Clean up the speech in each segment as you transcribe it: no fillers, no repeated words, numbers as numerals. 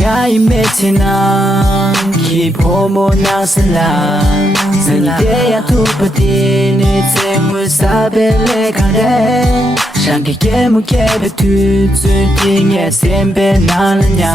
ngai metina ki pomo na sala zani ya tu pati ni tsemwe sabele kare shangi kemu kebe tu tsuti nge sembe nalanya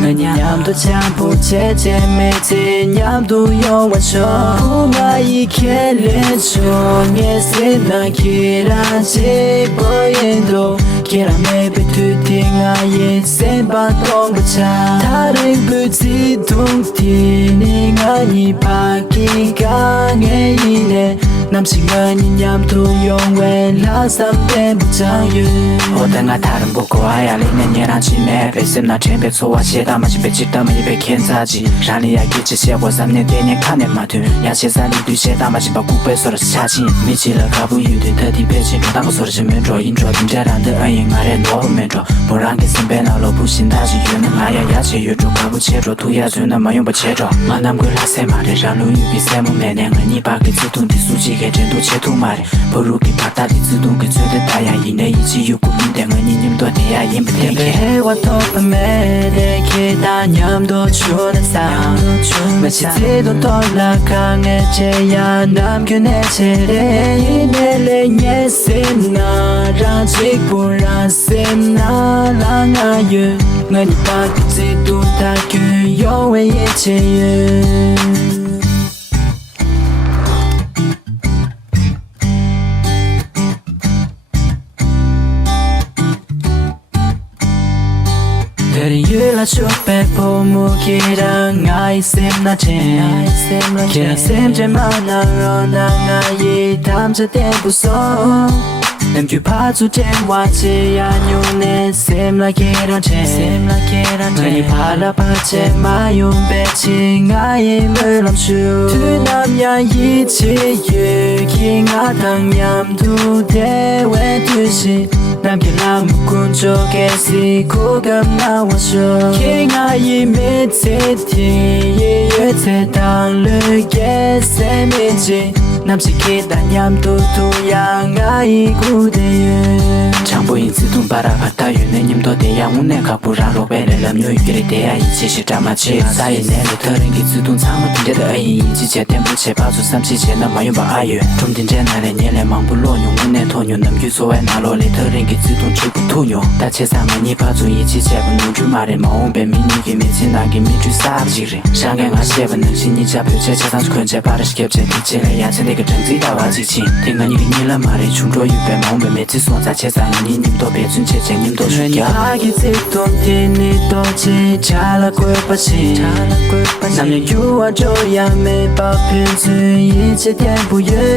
nganyam to champo cheche meti nyam do yo wacho kuma ikele cho nge sena kira che boyendo kira mebe tu tinga ye semba tong cha tarik buti tung ti ni ngani paki ka nge ine nam singani nyam to yo we la sampe buchang yu odanga 다른 보고 아야 리는 예란 치매 베스나 쳔베 소와 시다 마치 베치다 마이 베켄자지 라리야 기치 시아고 삼네 데네 칸네 마투 야시산이 뒤시다 마치 바쿠베 소르 차지 미치라 가부 유데 더디 베치 당고 소르 쳔멘조 인조 딘자란데 아잉 아레 노멘조 보랑게 심베나로 부신다지 유는 아야 야치 유조 가부 체조 두야 주나 마용 버체조 만남 글라세 마레 라루 유비 세모 메네니 바게 지동 디수지게 젠도 체투 마레 보루기 바다디 지동 그 최대 다야 이내 이지 유구 인댕은 님도 돼야 임대게 해와 토파메데 기다 냠도 주는 사 마치지도 돌아가게 제야 남겨내 제레 이내레 예세나 라직 보라세나 랑아유 ngani pak지도 다그 요웨의 제유 Teriyula chupe pomu kira ngai sem na chen kira sem je mana rona ngai tam je te buso nem kyu pa zu chen wa che ya nyu ne sem la kira chen ngai pa la pa che ma yum be chi ngai me lam shu tu nam ya yi chi yu ki nga dang yam du de we tu shi nam ki la mu kun cho ke si ko gam na wa sho ki nga yi me te ti ye ye te dang le ke se me ji nam si ki dan yam tu tu ya nga yi gu de ye chang bo yin zi dong ba ra ba ta yu ne nim do de ya un ne ka bu ra lo be le lam yu yu ri de ya yi chi shi zha ma chi sa yi ne le te ren ki zi dong chang ma tin de ai yi ji che tian bu che ba zu sam chi che na ma yu ba a yu zhong din zhe na le nie le mang bu lo yu un ne to yu nam yu so wai na lo le te ren ki zi dong chi bu tu yu da che sa ma ni ba zu yi chi che bu nu ju ma re ma ong be mi ni ki mi chi na ki mi ju sa ji ri shang ge nga xie ben neng xin ni jia bu che che sang kun che ba de xie che ti che le ya che de ge zheng zi da wa ji qin ting ge ni li ni le ma re chung zhuo yu be ma ong be me zi suo za che sa ni nim do be zun che che nim do shu ya ha ki zi dong ti ni do chi cha la gui ba xi nam nian yu wa zhou ya me ba pian zi yi che tian bu yue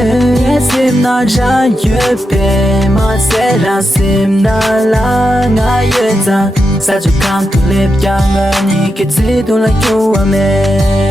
ye sim na zhan yue be ma se ra sim na la nga yue za sa ju kan tu lip yang ni ki zi du la yu wa me